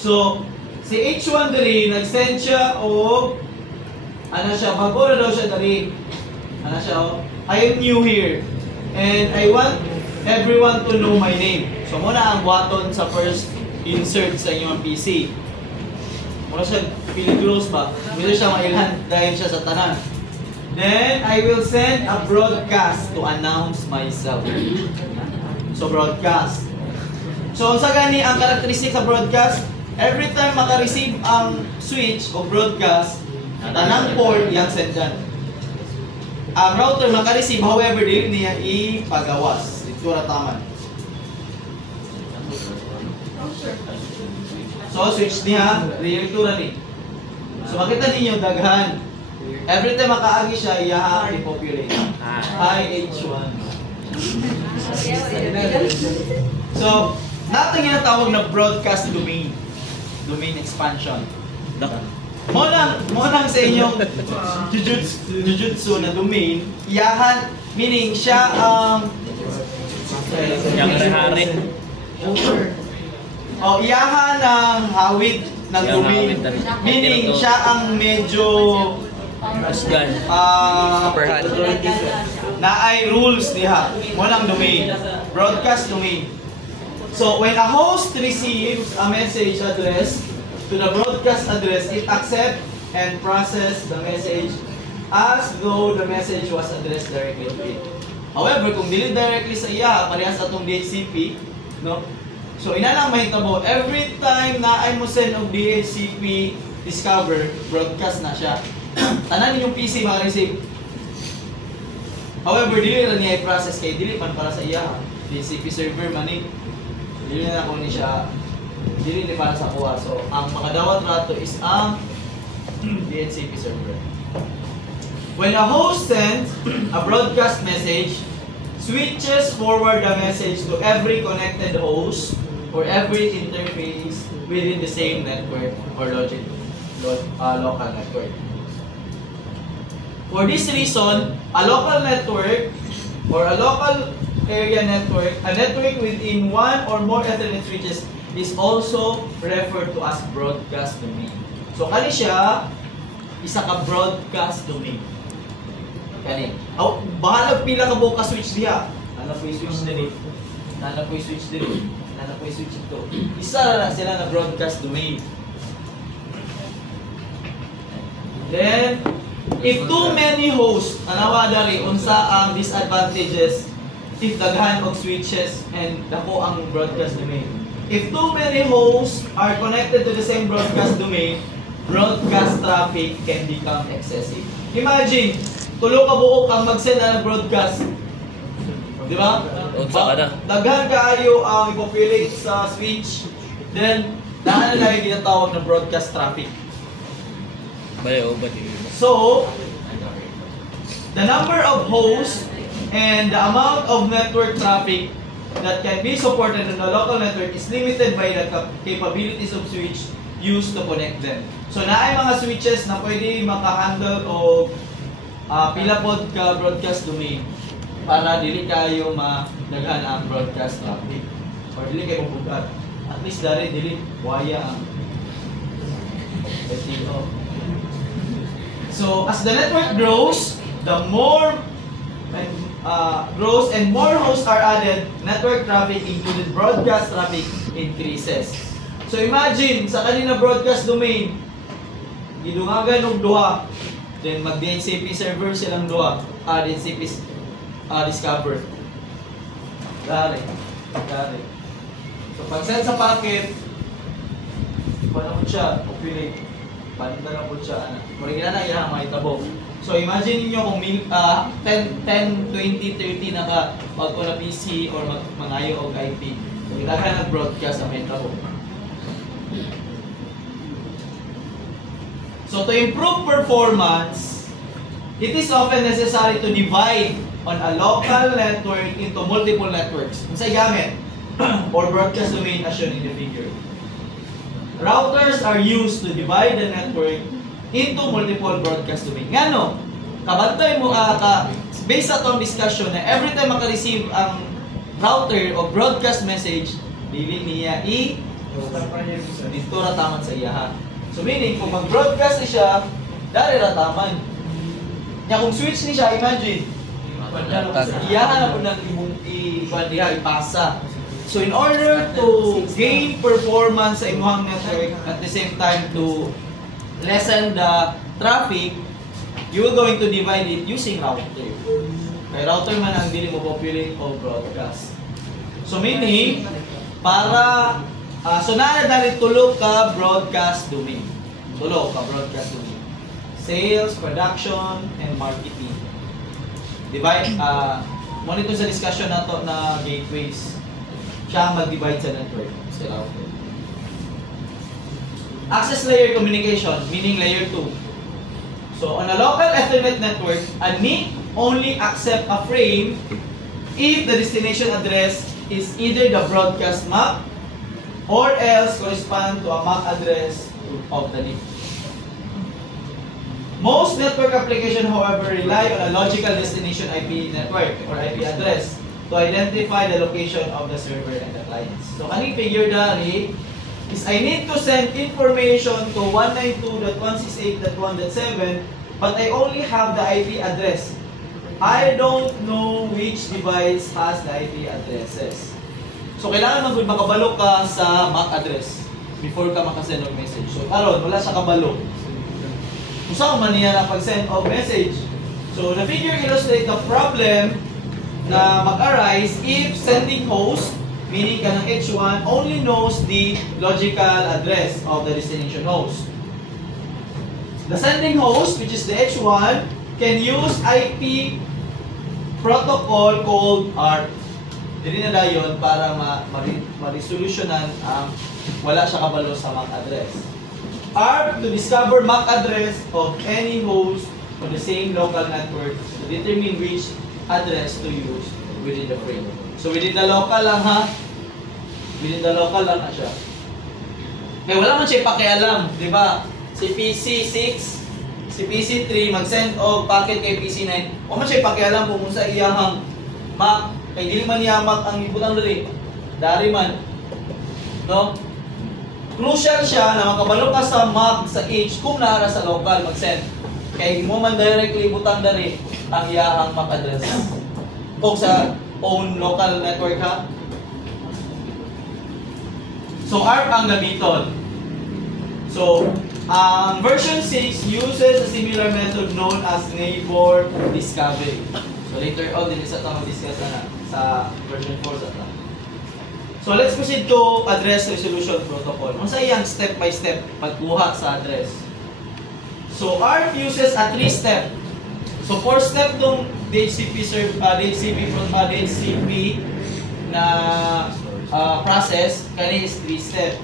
So, si H1 dali, nag-send siya o ano siya, bago na daw siya dali. Ano siya o, I am new here and I want everyone to know my name. So, muna ang button sa first insert sa inyong PC. Muna siya, Piligross ba? Muna siya mailhan dahil siya sa tanan. Then, I will send a broadcast to announce myself. So, broadcast. So, sa gani ang characteristic sa broadcast, every time maka-receive ang switch o broadcast, tanang port yang send dyan. Ang router maka-receive, however, din niya ipagawas. Ito na taman. So, switch niya, ito na ni. So, makita ninyo, daghan. Every time makaagi siya, iyaha, i-populate. Hi, H1. So, natin yung tawag na broadcast domain. Domain expansion. Monang sa inyong jujutsu na domain, iyahan, meaning siya ang yang hari. O, iyahan ang hawid ng domain. Meaning siya ang medyo na ay rules niya. Monang domain. Broadcast domain. So, when a host receives a message address to the broadcast address, it accepts and processes the message as though the message was addressed directly to it. However, kung dili directly sa iya, parehas sa itong DHCP, no? So, inalang mahitabo, every time na ay mo send of DHCP discover, broadcast na siya. Tanan yung PC maka-receive. However, dili lang niya i-process kay dili man para sa iya. DHCP server manig. Dili na ako ni siya. Dili ni para sa kuha. So, ang makadawat rato is ang DHCP server. When a host sends a broadcast message, switches forward the message to every connected host or every interface within the same network or local network. For this reason, a local network or a local area network, a network within one or more Ethernet switches is also referred to as broadcast domain. So, kani siya, isa ka broadcast domain. Kani. Oh, bahala pila ka buka switch diha. Ano po yung switch dili? Ano po yung switch dili? Ano po yung switch ito? Isa na sila na broadcast domain. Then, if too many hosts, anawa dari unsa ang disadvantages if daghan og switches and dako ang broadcast domain. If too many hosts are connected to the same broadcast domain, broadcast traffic can become excessive. Imagine, tulo ka buok ang mag-send na broadcast. Di ba? Daghan kaayo ang i-populate sa switch. Then, dahil na yung ginatawag na broadcast traffic. So, the number of hosts and the amount of network traffic that can be supported in the local network is limited by the capabilities of switch used to connect them. So, naay mga switches na pwede makahandle o pila pod ka broadcast domain para dili kayo madaghan ang broadcast traffic or dili kayo mabugat. At least dari dili waya ang STO. So as the network grows, the more grows and more hosts are added, network traffic included broadcast traffic increases. So imagine sa kanina broadcast domain gidungagan og duha. Then mag-DHCP server silang duha. DHCP discover. Dari. So pag-send sa packet, paano po siya? Populate. Paano na po siya? Muli na ilang mga itabo. So imagine niyo kung 10, 20, 30 pag ko na PC or mangayo o IP. So kailangan nag-broadcast ang mga itabo. So to improve performance, it is often necessary to divide on a local network into multiple networks. Unsay gamit? Or broadcast domain as shown in the figure. Routers are used to divide the network into multiple broadcast domain. Ngano? Kabantay mo based sa itong discussion na every time maka-receive ang router o broadcast message, dili niya dito rataman sa iya. So meaning, kung mag-broadcast siya, dari rataman. Kaya kung switch ni siya, imagine, iyahan na po ng ipasa. So in order to gain performance sa imuhang network, at the same time to lessen the traffic, you are going to divide it using router. Kaya router man ang dili mo populate o broadcast. So meaning, para so na dali tulog ka broadcast domain. Tulog ka broadcast domain. Sales, production, and marketing. Divide monitor sa discussion nato na gateways. Siya mag-divide sa network sa router. Access layer communication, meaning layer 2. So on a local Ethernet network, a NIC only accept a frame if the destination address is either the broadcast MAC or else correspond to a MAC address of the NIC. Most network applications, however, rely on a logical destination IP network or IP address to identify the location of the server and the clients. So, kaning figure dari is I need to send information to 192.168.1.7 but I only have the IP address. I don't know which device has the IP addresses. So, kailangan makabalo ka sa MAC address before ka makasend ng message. So, karon wala siya kabalo. Kung saan man niya na pag-send of message. So, the figure illustrates the problem na mag-arise if sending host, meaning ka ng H1, only knows the logical address of the destination host. The sending host, which is the H1, can use IP protocol called ARP. Dili na dayon para ma-resolutionan ang wala siya kabalo sa MAC address. ARP to discover MAC address of any host on the same local network to determine which address to use within the frame. So within the local lang ha. Within the local lang na siya. Kaya wala man siya pakialam, di ba? Si PC6, si PC3 mag-send og packet kay PC9. Wala man siya pakialam kung sa iyahang MAC. Kay dili man niya MAC ang ibutang dali. Dari man. No? Crucial siya na makabalo ka sa MAC sa H kung naara sa local mag-send. Kaya mo man directly butang dari ang iyahang MAC address. O sa own local network ha. So ARP ang gamiton. So ang version 6 uses a similar method known as neighbor discovery. So later on din isa ta mag-discuss na sa version 4 sa ta. So let's proceed to address resolution protocol. Unsa iyang step by step pagkuha sa address. So ARP uses a 3-step. So 4-step tong DHCP na process, kani is 3-step.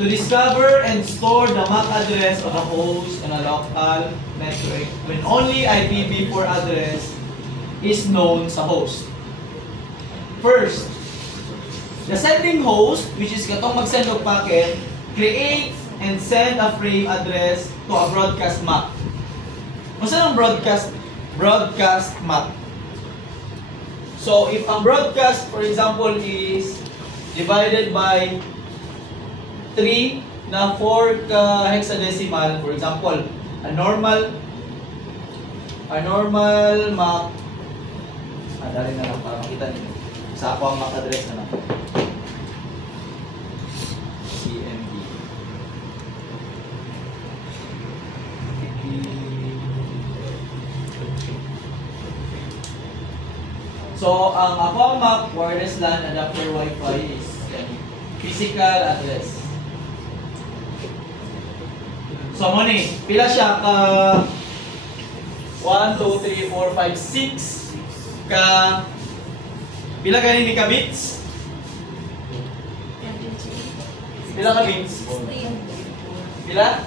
To discover and store the MAC address of a host on a local network when only IPv4 address is known sa host. First, the sending host, which is katong mag-send og packet, create and send a frame address to a broadcast MAC. Kung saan ang broadcast MAC? So, if ang broadcast, for example, is divided by 3 na 4 ka hexadecimal, for example, a normal MAC, dali na lang para makita niyo. Sa ako ang MAC address na lang. CMD. So, ang ako ang MAC wireless LAN adapter Wi-Fi is physical address. So, mo ni, pila siya ka 1, 2, 3, 4, 5, 6 ka pila ka ni ka bits? Pila ka bits? Pila?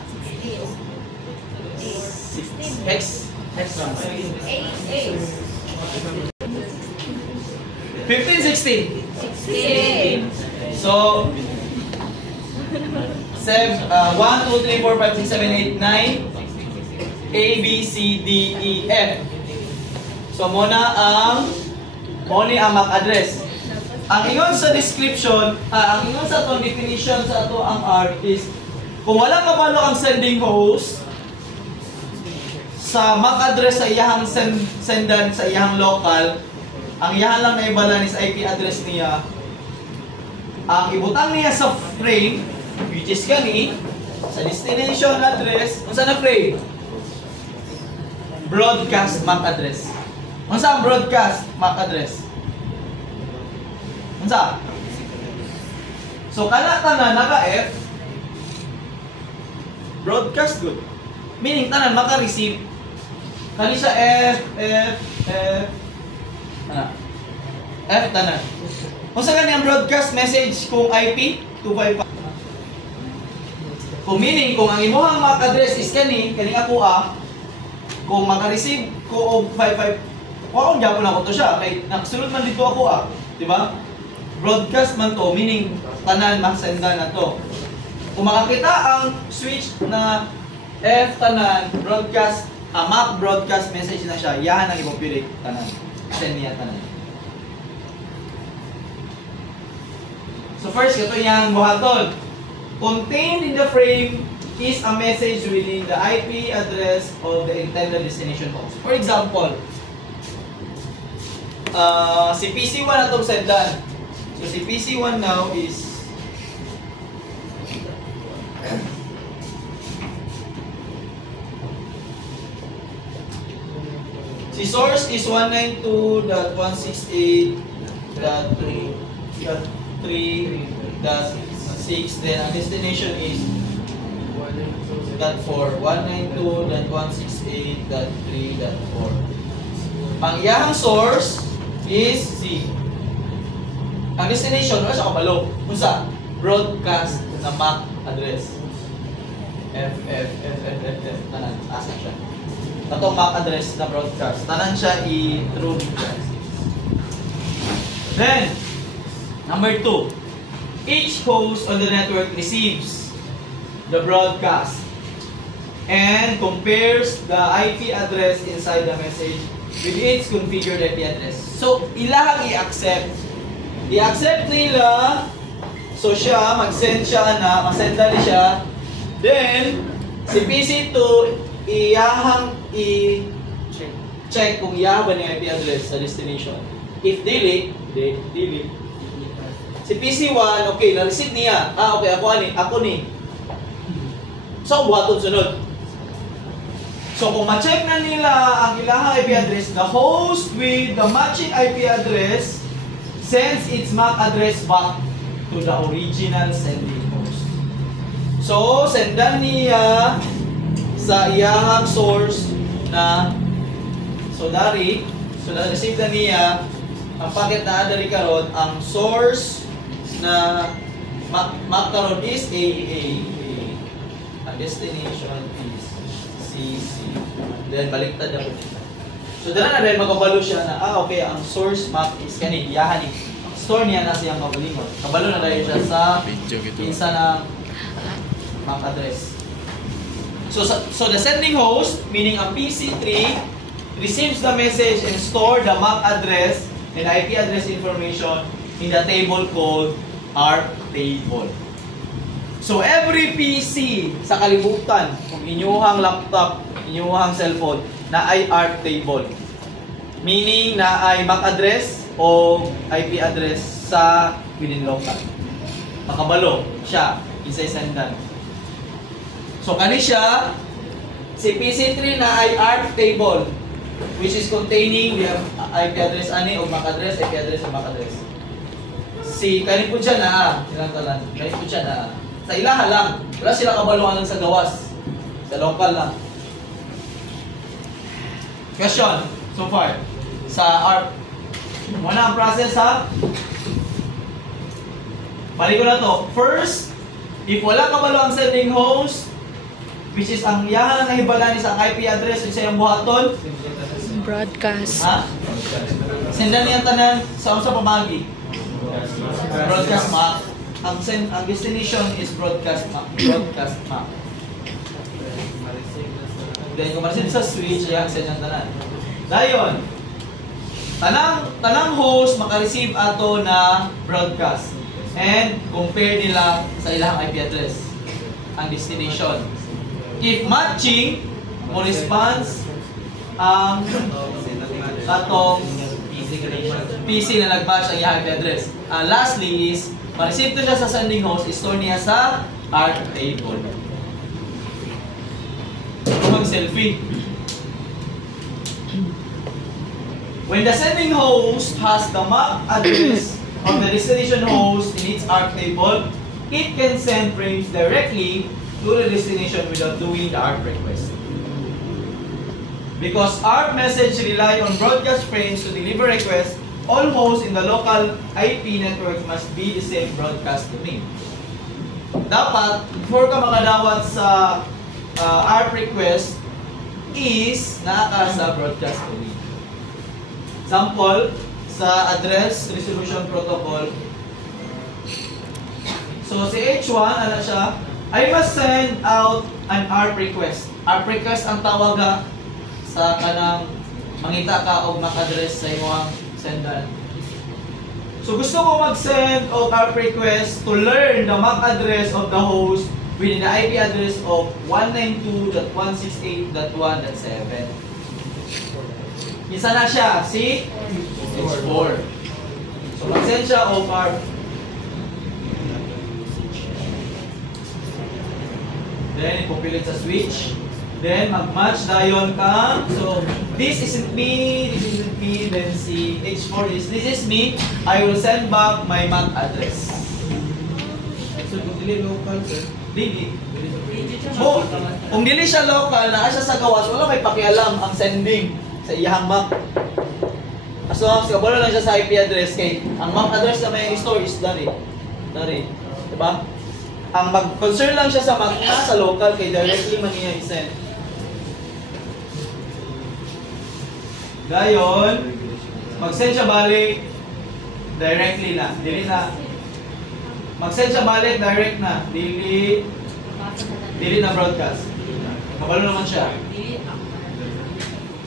6 hex 15, 16. 16. So 1, 2, 3, 4, 5, 6, 7, 8, 9 A, B, C, D, E, F. So muna ang MAC address. Ang ingon sa description, ang ingon sa atong definition sa ato ang R is kung wala kabalo ang sending host sa MAC address sa iyahang sendan sa iyahang local, ang iyahan lang na ibalan is IP address niya. Ang ibutang niya sa frame, which is kani, sa destination address, unsa na frame? Broadcast MAC address. Unsa ang broadcast MAC address? Unsa? So kana tanan naka F broadcast good. Meaning tanan maka-receive. Kani siya F F tanan. Unsa kani ang broadcast message kung IP 255? Kung meaning kung ang imong MAC address is kani ako kung maka-receive ko og 55 kung gyapon ako to siya kay nakasulod man dito ako di ba? Broadcast man to, meaning tanan masenda na to. Kung makakita ang switch na F tanan, broadcast, MAC broadcast message na siya, yahan ang ipopilik tanan. Send niya tanan. So first, ito yung buhaton. Contained in the frame is a message within the IP address of the intended destination host. For example, si PC1 na itong sendan. So si PC1 now is si source is 192.168.3.6, then ang destination is .4 192.168.3.4. Ang iyang source is C. Ang destination, ano siya kabalo? Unsa? Broadcast na MAC address. F, tanan. Asa siya. Itong MAC address na broadcast. Tanan siya i-true. Then, number 2. Each host on the network receives the broadcast and compares the IP address inside the message with its configured IP address. So, ilahang i-accept nila. So siya, mag-send siya na, mag-send na siya. Then, si PC2, iyahang i-check kung iya ba niya IP address sa destination. If delete. Si PC1, okay, na-receive niya. Okay, ako ni. So, buhaton sunod. So, kung ma-check na nila ang ilahang IP address, the host with the matching IP address sends its MAC address back to the original sending host. So, sendan niya sa iyahang source na na-receive na niya ang packet na adari karon, ang source na MAC karon is AA. Ang destination is CC. Then, baliktad na po siya. So, dala na rin magkabalo siya na, okay, ang source MAC is kanig, yahan ni. Store niya na siyang mabalingon. Kabalo na rin siya sa isa ng MAC address. So the sending host, meaning ang PC3, receives the message and store the MAC address and IP address information in the table called RTable. So every PC sa kalibutan, kung inyuhang laptop, inyuhang cellphone, na ay RTable. Meaning na ay MAC address o IP address sa within local. Makabalo siya, isa-isandan. So kani siya, si PC3 na ay RTable, which is containing the IP address ani o MAC address, IP address o MAC address. Si kani po siya na ilang talan, kani po siya na sa ilaha lang, wala sila kabaluan sa gawas, sa local lang. Question so far sa ARP. Muna ang process ha. Balik ko na to. First, if wala kabalo ang sending host, which is ang yahan na nahibalan is ang IP address sa iyang buhaton, broadcast. Ha? Sendan niya tanan sa unsa pamagi? Broadcast MAC. ang destination is broadcast MAC. Broadcast MAC. Then kung ma-receive sa switch, ayan, send ang tanan. Dayon, tanang host maka-receive ato na broadcast. And compare nila sa ilang IP address ang destination. If matching, mo response ang atong PC na nag-match ang iyang IP address. Lastly is, ma-receive to siya sa sending host, store niya sa ARP table. Mag-selfie. When the sending host has the MAC address of the destination host in its ARP table, it can send frames directly to the destination without doing the ARP request. Because ARP message rely on broadcast frames to deliver requests, all hosts in the local IP network must be the same broadcast domain. Dapat, before ka makadawat sa ARP request, is naka sa broadcast domain. Example, sa address resolution protocol. So, si H1, ano siya? I must send out an ARP request. ARP request ang tawaga sa kanang mangita ka o MAC-address sa imong sendan. So, gusto ko mag-send of ARP request to learn the MAC address of the host within the IP address of 192.168.1.7. Isa na siya, si H4. So, mag-send siya of ARP. Then, ipopulate sa switch. Then, mag-match dayon ka. So, this isn't me, then si H4 is, this is me. I will send back my MAC address. So, kung dili local, sir? Dili. Oh, kung dili siya local, naa siya sa gawas, wala may pakialam ang sending sa iyang MAC. So, kabalo lang siya sa IP address kay ang MAC address na may store is dari. Diba? Ang mag-concern lang siya sa MAC sa local kay directly man niya i-send. Gayon, mag-send siya balik directly na. Dili na. Mag-send siya balik direct na. Dili na broadcast. Kabalo naman siya.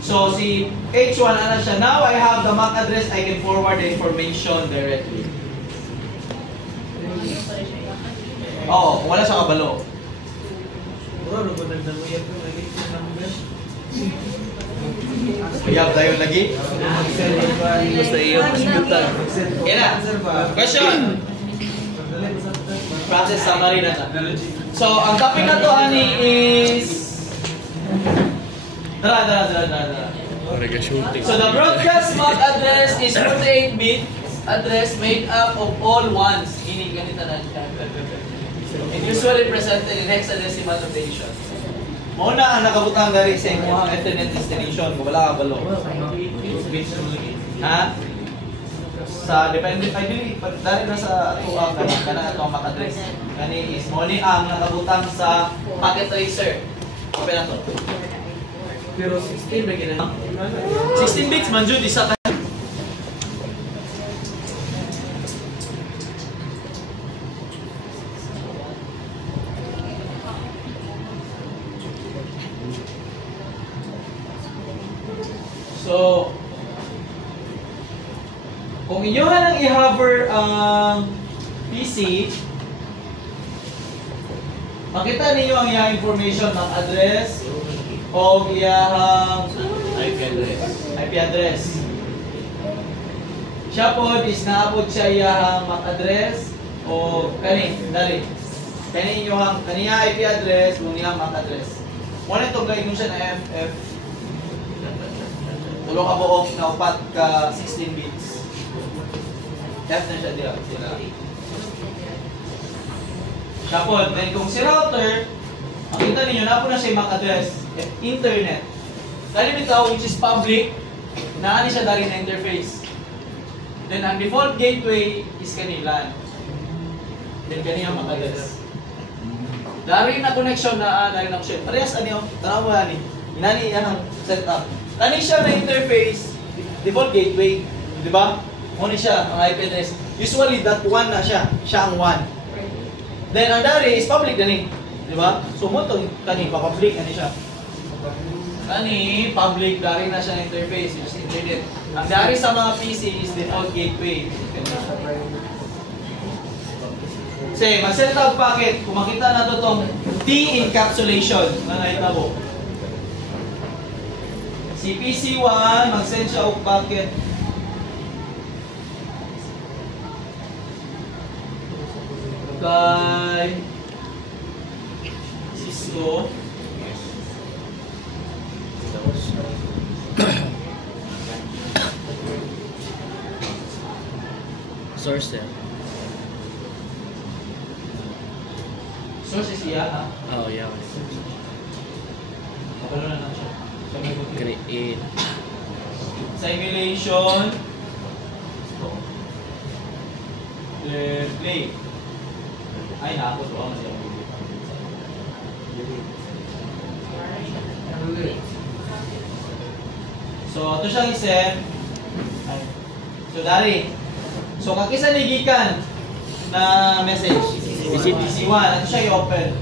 So, si H1, ano siya? Now, I have the MAC address. I can forward the information directly. Oo, kung wala siya kabalo. Uyab tayo lagi? Basta iyo, masigutan. Yan na. Question. Process summary na ta. So, ang topic na to, ani, is... Tara. So, the broadcast MAC address is 48-bit address made up of all ones. Ini ganito na siya. And usually presented in hexadecimal notation. Muna ang nakabutang dari sa inyong Ethernet destination kung wala ka balo. Ha? Sa depende, ay dili, dahil na sa tuang kana ato ang MAC address. Kani is muna ang nakabutang sa packet tracer. Open na to. Pero 16 ba gina? 16 bits man jud isa ka. So, kung inyo nang i-hover ang PC, makita ninyo ang iyang information ng address o iyang IP address. Siya po is naabot siya iyang MAC address o kani inyong IP address o iyang MAC address. Muna ito guide mo siya na FF. Tulo ka buok na upat ka 16 bits. F na siya sila. Siya po, then kung si router, makita ninyo na po na siya MAC address, internet. Dali bitaw, which is public, naani siya dali na interface. Then ang default gateway is kanilan. Then kaniya MAC address. Dari na connection na dali na option. Parehas ano, tanaw mo yan. Inani yan ang setup. Kani siya na interface, default gateway, di ba? Muna siya ang IP address. Usually that one na siya ang one. Then ang dari is public gani. Di ba? So mo to kani pa-public ani siya. Kani public dari na siya interface, is internet. Ang dari sa mga PC is default gateway. Say, mag-set up packet. Kung makita na to tong de-encapsulation na nahitabo. Si PC1, mag-send siya og packet. Kay Cisco. Source yan. Source is iya ha? Oh, yeah. Kapalo na lang siya. So, may cookie. Create. Simulation. Play. Ay, naako to ang siya. So, ito siyang isip. So, dari. So, kakisa nigikan na message. PC1, ito siya i-open.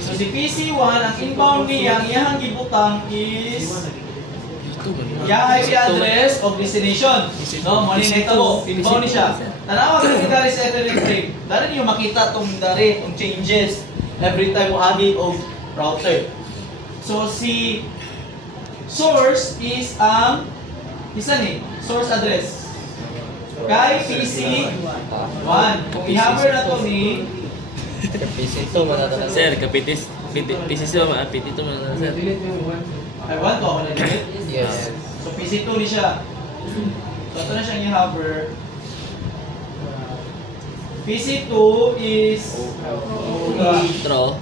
So, si PC1, ang inbound niya, ang iyahang gibutang is yung IP address of destination. No, mali na ito. Inbound ni siya. Tanawa ka dari sa Ethernet string. Dari niyo makita itong dari, itong changes every time mo agi o router. So, si source is ang isa ni source address. Kay PC1. Kung i-hammer na to ni Sir, kapitis. PC ito man na, sir. I want to ako na delete. Yes. So, PC2 ni siya. So, ito na siyang i-hover. PC2 is Intro.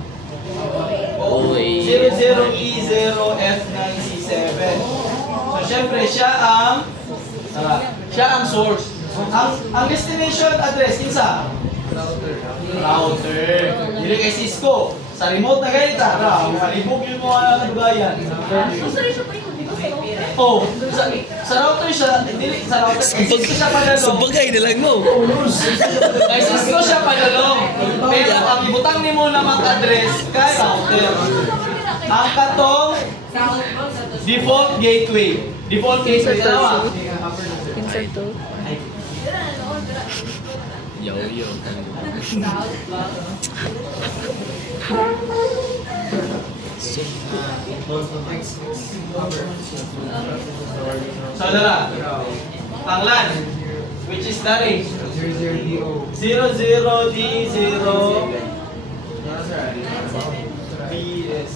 00E0F9C7. So, syempre, siya ang source. Ang destination address, kinsa? Router. Dili kay Cisco. Sa remote na ganito, halibog yung mga kadugayan. Oh, sa router siya, dili sa router, kay Cisco siya padalong. Sabagay na lang mo. Kay Cisco siya padalong. Pero ang ibutang ni mo na mag-address kay router. Ang katong default gateway. Default gateway, tama? Insert to. Yo. So, dala. Tanglan. Which is dari. 00D0 BS.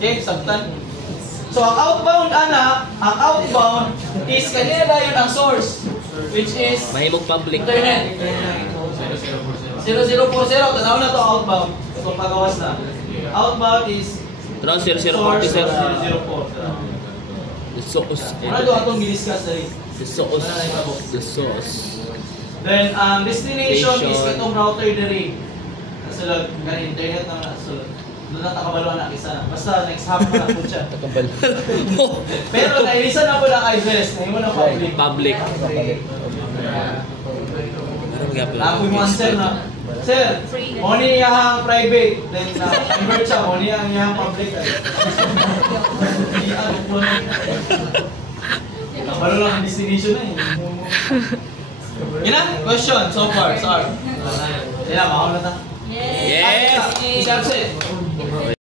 Okay, sabtan. So, ang outbound is kanina yun ang source. Which is Mahimog public. internet. 0040, tanaw na to outbound. Kung pagawas na. Outbound is Tron source 0040, sir. 004. The source. Ano doon atong giniscuss dali? The source. The source. Then, ang destination is itong router diri. Nasulod, kaya internet na nasulod. Doon na takabaluan na isa na. Basta next hub na po siya. Takabal. Pero nailisan na po lang address. Ngayon mo na public. Public. Nakuha mo answer na. Sir, mo ni iyahang private. Then, convert siya. Mo ni ang iyahang public. Kabalo lang ang destination na eh. Ilang question so far? Sorry. Ilang, makakul na ta? Yes! Isang set.